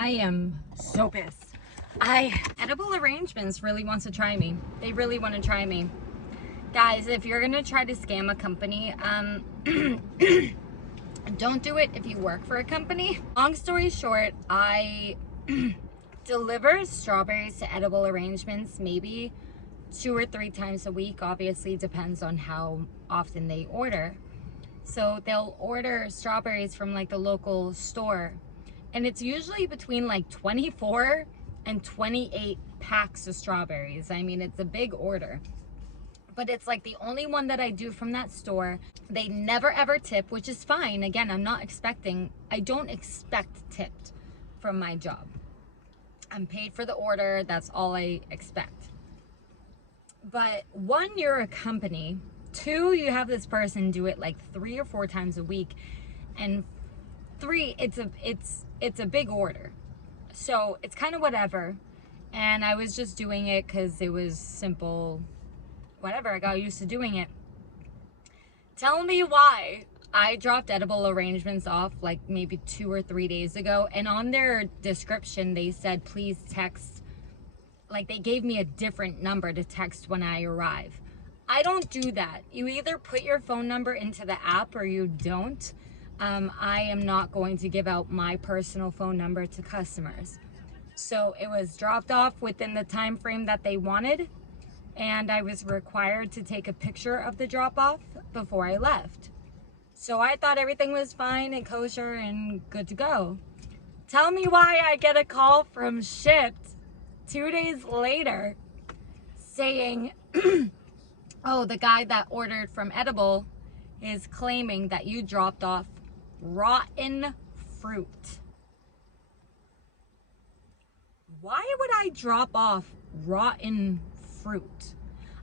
I am so pissed. Edible Arrangements really wants to try me. They really want to try me. Guys, if you're gonna try to scam a company, don't do it if you work for a company. Long story short, I deliver strawberries to Edible Arrangements maybe 2 or 3 times a week. Obviously, depends on how often they order. So they'll order strawberries from like the local store, and it's usually between like 24 and 28 packs of strawberries. I mean, it's a big order, but it's like the only one that I do from that store. They never ever tip, which is fine. Again, I don't expect tipped from my job. I'm paid for the order. That's all I expect. But 1, you're a company. 2, you have this person do it like 3 or 4 times a week. And 3, it's a big order. So it's kind of whatever. And I was just doing it because it was simple. Whatever, I got used to doing it. Tell me why I dropped Edible Arrangements off like maybe 2 or 3 days ago, and on their description they said please text, like they gave me a different number to text when I arrive. I don't do that. You either put your phone number into the app or you don't. I am not going to give out my personal phone number to customers. So it was dropped off within the time frame that they wanted, and I was required to take a picture of the drop-off before I left. So I thought everything was fine and kosher and good to go. Tell me why I get a call from Shipped 2 days later saying, oh, the guy that ordered from Edible is claiming that you dropped off rotten fruit. Why would I drop off rotten fruit?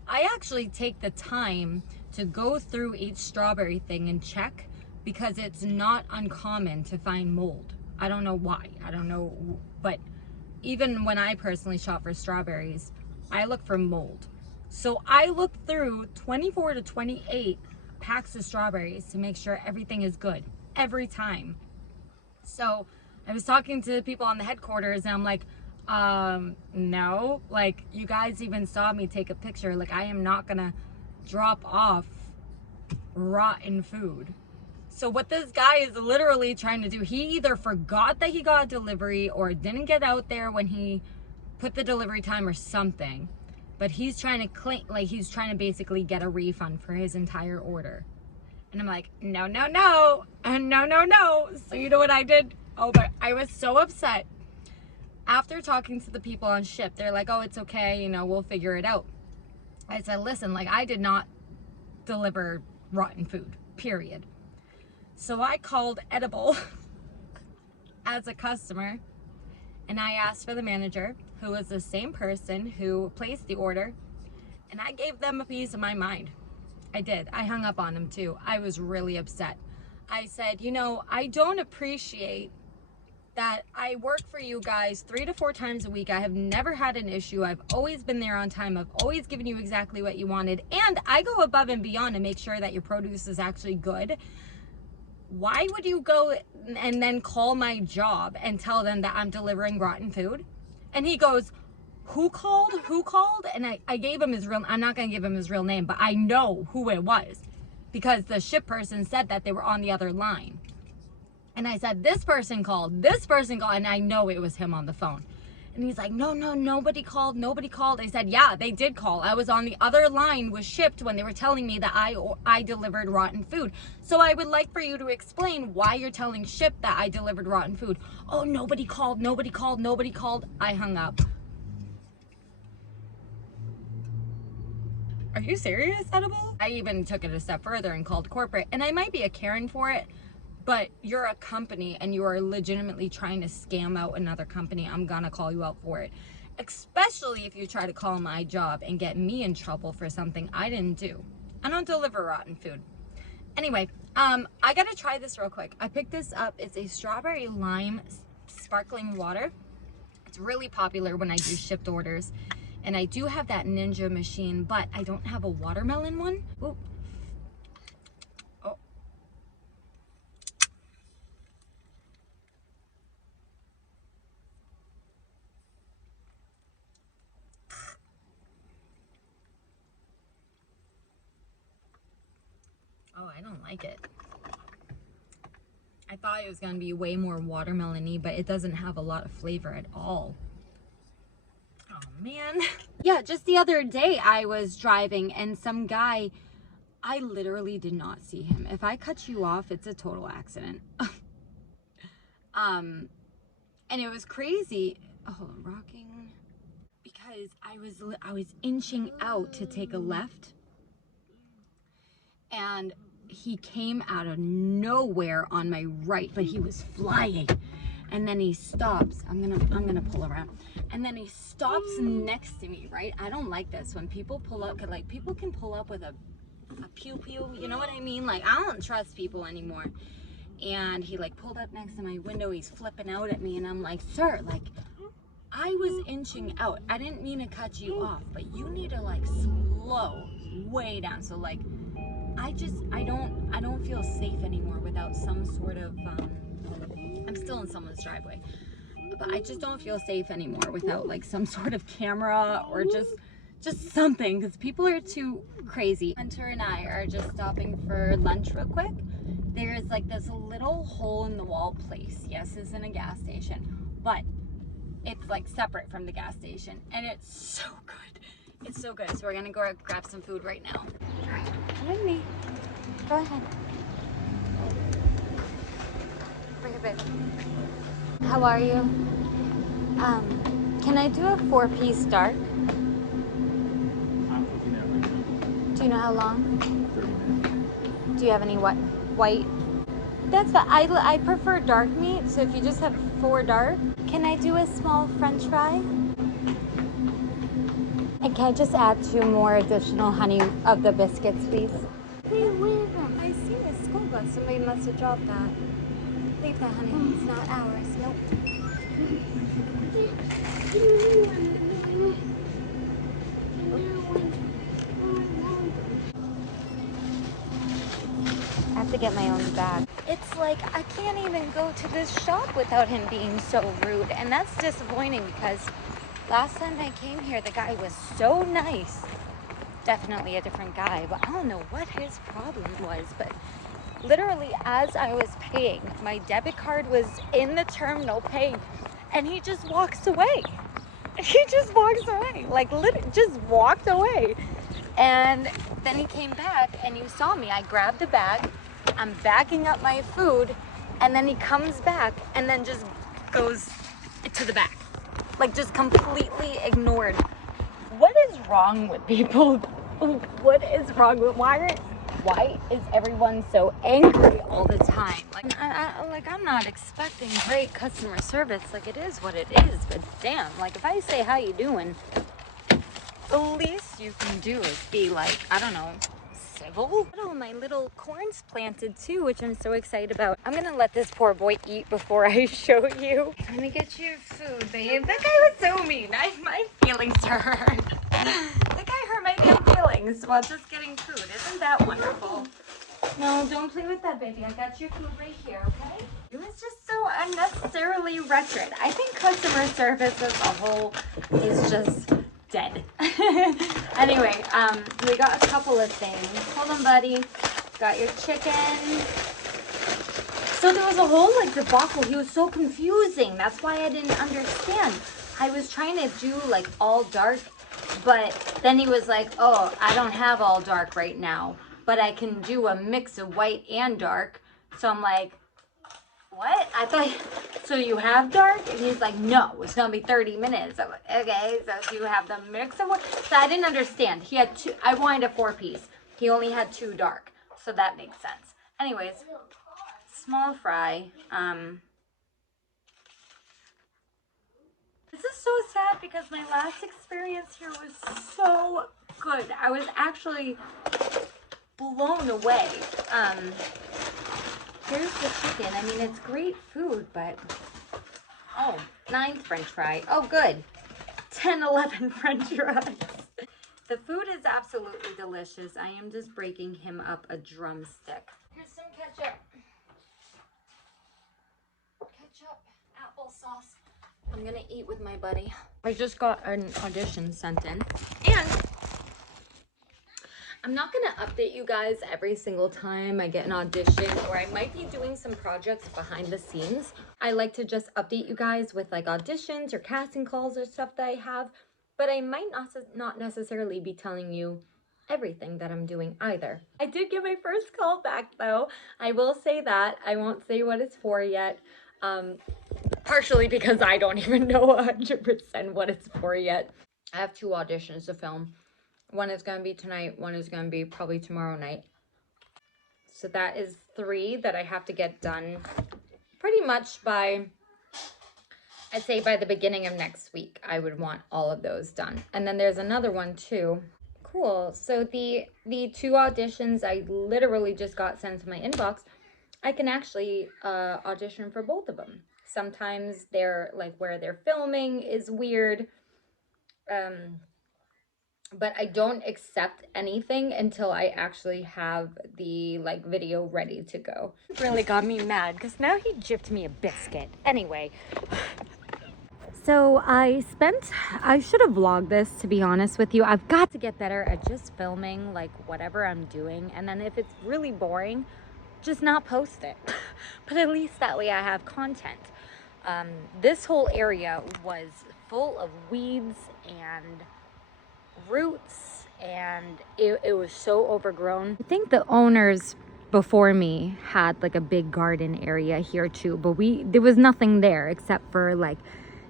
I actually take the time to go through each strawberry thing and check, because it's not uncommon to find mold. I don't know why. I don't know, but even when I personally shop for strawberries, I look for mold. So I look through 24 to 28 packs of strawberries to make sure everything is good every time. So I was talking to people on the headquarters and I'm like, no, like you guys even saw me take a picture. Like I am not gonna drop off rotten food. So what this guy is literally trying to do, he either forgot that he got a delivery or didn't get out there when he put the delivery time or something. But he's trying to claim, like he's trying to basically get a refund for his entire order. And I'm like, no, no, no, and no, no, no. So you know what I did? Oh, but I was so upset. After talking to the people on Shipt, they're like, oh, it's okay, you know, we'll figure it out. I said, listen, like I did not deliver rotten food, period. So I called Edible as a customer, and I asked for the manager, who was the same person who placed the order, and I gave them a piece of my mind. I did. I hung up on him too. I was really upset. I said, you know, I don't appreciate that I work for you guys 3 to 4 times a week. I have never had an issue. I've always been there on time. I've always given you exactly what you wanted. And I go above and beyond to make sure that your produce is actually good. Why would you go and then call my job and tell them that I'm delivering rotten food? And he goes, who called? Who called? And I gave him his real, I'm not going to give him his real name, but I know who it was because the ship person said that they were on the other line. And I said, this person called, and I know it was him on the phone. And he's like, no, no, nobody called, nobody called. I said, yeah, they did call. I was on the other line with Shipt when they were telling me that I delivered rotten food. So I would like for you to explain why you're telling Shipt that I delivered rotten food. Oh, nobody called, nobody called, nobody called. I hung up. Are you serious, Edible? I even took it a step further and called corporate, and I might be a Karen for it, but you're a company and you are legitimately trying to scam out another company. I'm gonna call you out for it. Especially if you try to call my job and get me in trouble for something I didn't do. I don't deliver rotten food. Anyway, I gotta try this real quick. I picked this up. It's a strawberry lime sparkling water. It's really popular when I do shipped orders. And I do have that Ninja machine, but I don't have a watermelon one. Ooh. Oh. Oh, I don't like it. I thought it was gonna be way more watermelon-y, but it doesn't have a lot of flavor at all. Oh man. Yeah, just the other day I was driving and some guy, I literally did not see him. If I cut you off, it's a total accident. And it was crazy. Oh, hold on, rocking. Because I was inching out to take a left, and he came out of nowhere on my right, but he was flying. And then he stops. I'm gonna pull around. And then he stops next to me, right? I don't like this when people pull up, cause like people can pull up with a pew pew, you know what I mean? Like I don't trust people anymore. And he like pulled up next to my window. He's flipping out at me, and I'm like, sir, like I was inching out. I didn't mean to cut you off, but you need to like slow way down. So like I don't feel safe anymore without some sort of I'm still in someone's driveway, but I just don't feel safe anymore without like some sort of camera or just something, because people are too crazy. Hunter and I are just stopping for lunch real quick. There's like this little hole in the wall place. Yes, it's in a gas station, but it's like separate from the gas station, and it's so good. It's so good. So we're gonna go grab some food right now. All right, come with me. Go ahead. Bring it, baby. How are you? Can I do a 4-piece dark? Do you know how long? 30 minutes. Do you have any white? That's fine. I prefer dark meat, so if you just have 4 dark. Can I do a small french fry? And can I just add 2 more additional honey of the biscuits, please? I see a school bus. Somebody must have dropped that. Leave that, honey. It's not ours. Nope. I have to get my own bag. It's like I can't even go to this shop without him being so rude, and that's disappointing because last time I came here the guy was so nice. Definitely a different guy, but I don't know what his problem was. But literally as I was paying, my debit card was in the terminal paying, and he just walks away. He just walks away, like literally just walked away. And then he came back, and you saw me, I grabbed a bag, I'm backing up my food, and then he comes back and then just goes to the back. Like just completely ignored. What is wrong with people? What is wrong with why is everyone so angry all the time? Like I'm not expecting great customer service. Like it is what it is, but damn, like if I say how you doing, the least you can do is be like, I don't know, civil. Oh, my little corn's planted too, which I'm so excited about. I'm gonna let this poor boy eat before I show you. I'm gonna get you food, babe. That guy was so mean. My feelings are hurt. That guy hurt my damn feelings while just getting food. Isn't that wonderful? No, don't play with that, baby. I got your food right here, okay? It was just so unnecessarily wretched. I think customer service as a whole is just dead. Anyway, we got a couple of things. Hold on, buddy. Got your chicken. So there was a whole like debacle. He was so confusing. That's why I didn't understand. I was trying to do like all dark, but then he was like, oh, I don't have all dark right now, but I can do a mix of white and dark. So I'm like, what? I thought, so you have dark? And he's like, no, it's gonna be 30 minutes. I'm like, okay, so do you have the mix of what? So I didn't understand. He had 2, I wanted a 4-piece. He only had 2 dark. So that makes sense. Anyways, small fry. This is so sad because my last experience here was so good. I was actually blown away. Here's the chicken. I mean, it's great food, but... Oh, 9th french fry. Oh, good. 10, 11 french fries. The food is absolutely delicious. I am just breaking him up a drumstick. Here's some ketchup. Ketchup, applesauce. I'm gonna eat with my buddy. I just got an audition sent in. And I'm not gonna update you guys every single time I get an audition, or I might be doing some projects behind the scenes. I like to just update you guys with like auditions or casting calls or stuff that I have, but I might not necessarily be telling you everything that I'm doing either. I did get my first call back though. I will say that. I won't say what it's for yet. Partially because I don't even know 100% what it's for yet. I have 2 auditions to film. One is going to be tonight, one is going to be probably tomorrow night. So that is 3 that I have to get done pretty much by, I'd say by the beginning of next week. I would want all of those done. And then there's another one too. Cool. So the 2 auditions I literally just got sent to my inbox, I can actually audition for both of them. Sometimes they're like where they're filming is weird. But I don't accept anything until I actually have the like video ready to go. It really got me mad because now he gypped me a biscuit. Anyway. So I should have vlogged this, to be honest with you. I've got to get better at just filming like whatever I'm doing. And then if it's really boring, just not post it. But at least that way I have content. This whole area was full of weeds and roots, and it was so overgrown. I think the owners before me had like a big garden area here too, but there was nothing there except for like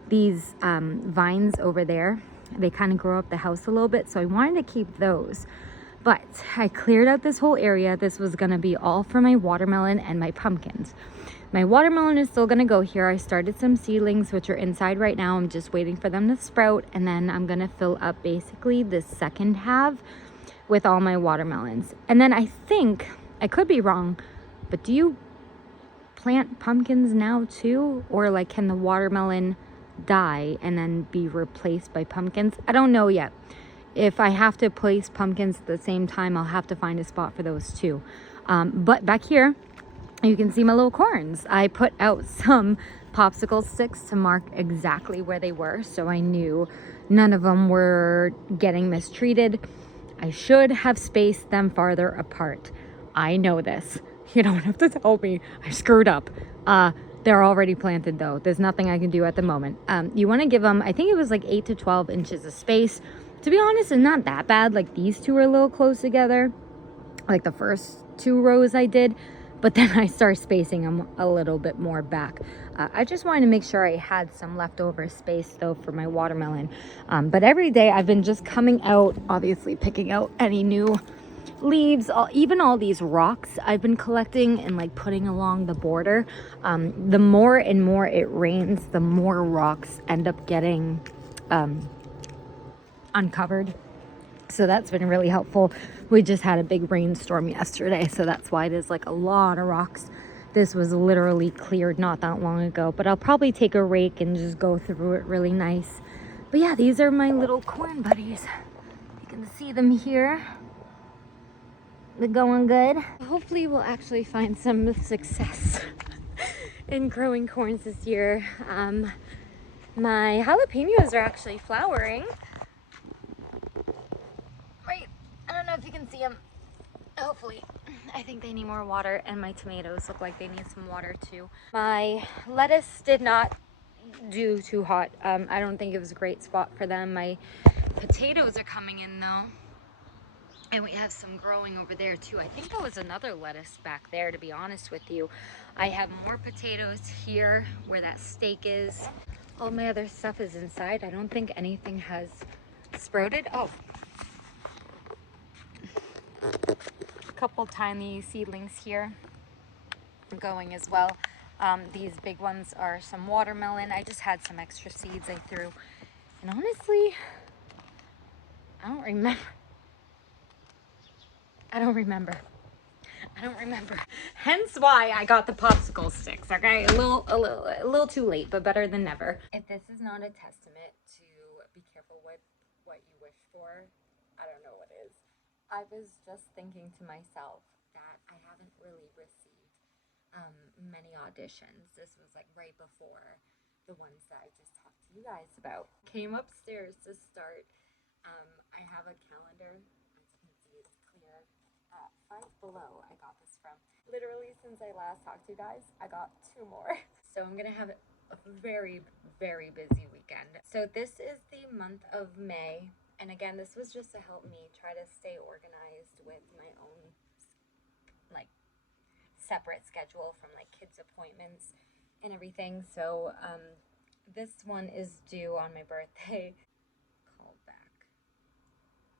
these vines over there. They kind of grow up the house a little bit, so I wanted to keep those. But I cleared out this whole area. This was gonna be all for my watermelon and my pumpkins. My watermelon is still gonna go here. I started some seedlings which are inside right now. I'm just waiting for them to sprout, and then I'm gonna fill up basically the second half with all my watermelons. And then I think, I could be wrong, but do you plant pumpkins now too? Or like can the watermelon die and then be replaced by pumpkins? I don't know yet. If I have to place pumpkins at the same time, I'll have to find a spot for those too. But back here, you can see my little corns. I put out some popsicle sticks to mark exactly where they were, so I knew none of them were getting mistreated. I should have spaced them farther apart. I know this. You don't have to tell me. I screwed up. They're already planted though. There's nothing I can do at the moment. You want to give them, I think it was like 8 to 12 inches of space. To be honest, it's not that bad. Like these 2 are a little close together. Like the first 2 rows I did. But then I start spacing them a little bit more back. I just wanted to make sure I had some leftover space though for my watermelon. But every day I've been just coming out, obviously picking out any new leaves, even all these rocks I've been collecting and like putting along the border. The more and more it rains, the more rocks end up getting uncovered. So that's been really helpful. We just had a big rainstorm yesterday, so that's why there's like a lot of rocks. This was literally cleared not that long ago, but I'll probably take a rake and just go through it really nice. But yeah, these are my little corn buddies. You can see them here. They're going good. Hopefully we'll actually find some success in growing corns this year. My jalapenos are actually flowering. I don't know if you can see them. Hopefully. I think they need more water, and my tomatoes look like they need some water too. My lettuce did not do too hot. I don't think it was a great spot for them. My potatoes are coming in though. And we have some growing over there too. I think that was another lettuce back there, to be honest with you. I have more potatoes here where that steak is. All my other stuff is inside. I don't think anything has sprouted. Oh. A couple tiny seedlings here going as well. These big ones are some watermelon. I just had some extra seeds I threw. And honestly, I don't remember. Hence why I got the popsicle sticks, okay? A little too late, but better than never. If this is not a testament to be careful with what you wish for, I don't know what is. I was just thinking to myself that I haven't really received many auditions. This was like right before the ones that I just talked to you guys about. Came upstairs to start. I have a calendar. As you can see, it's clear Five Below I got this from. Literally since I last talked to you guys, I got 2 more. So I'm gonna have a very, very busy weekend. So this is the month of May. And again, this was just to help me try to stay organized with my own like separate schedule from like kids' appointments and everything. So this one is due on my birthday. Callback.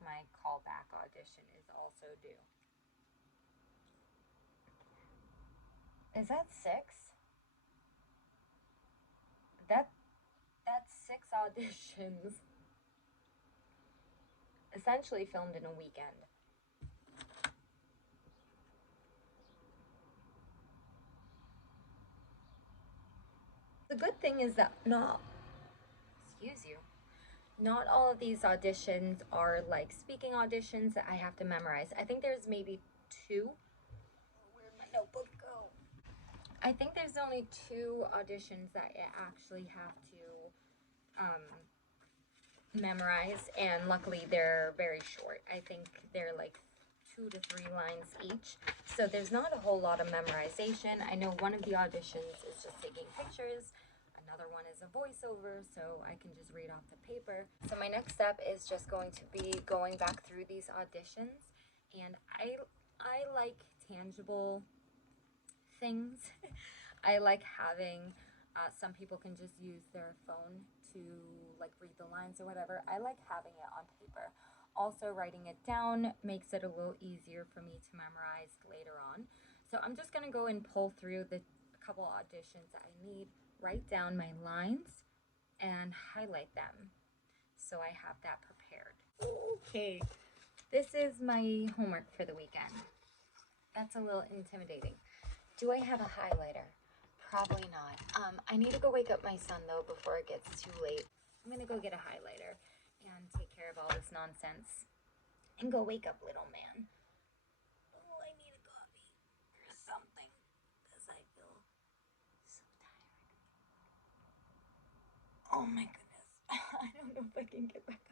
My callback audition is also due. Is that 6? That's 6 auditions. Essentially filmed in a weekend. The good thing is that not all of these auditions are like speaking auditions that I have to memorize. I think there's maybe 2. Where'd my notebook go? I think there's only 2 auditions that I actually have to memorize, and luckily they're very short. I think they're like 2 to 3 lines each, so there's not a whole lot of memorization. I know one of the auditions is just taking pictures, another one is a voiceover, so I can just read off the paper. So my next step is just going to be going back through these auditions, and I like tangible things. I like having some people can just use their phone to like read the lines or whatever. I like having it on paper. Also, writing it down makes it a little easier for me to memorize later on. So I'm just gonna go and pull through the couple auditions that I need, write down my lines, and highlight them so I have that prepared. Okay, this is my homework for the weekend. That's a little intimidating. Do I have a highlighter? Probably not. I need to go wake up my son though before it gets too late. I'm gonna go get a highlighter and take care of all this nonsense and go wake up little man. Oh, I need a coffee or something because I feel so tired. Oh my goodness. I don't know if I can get back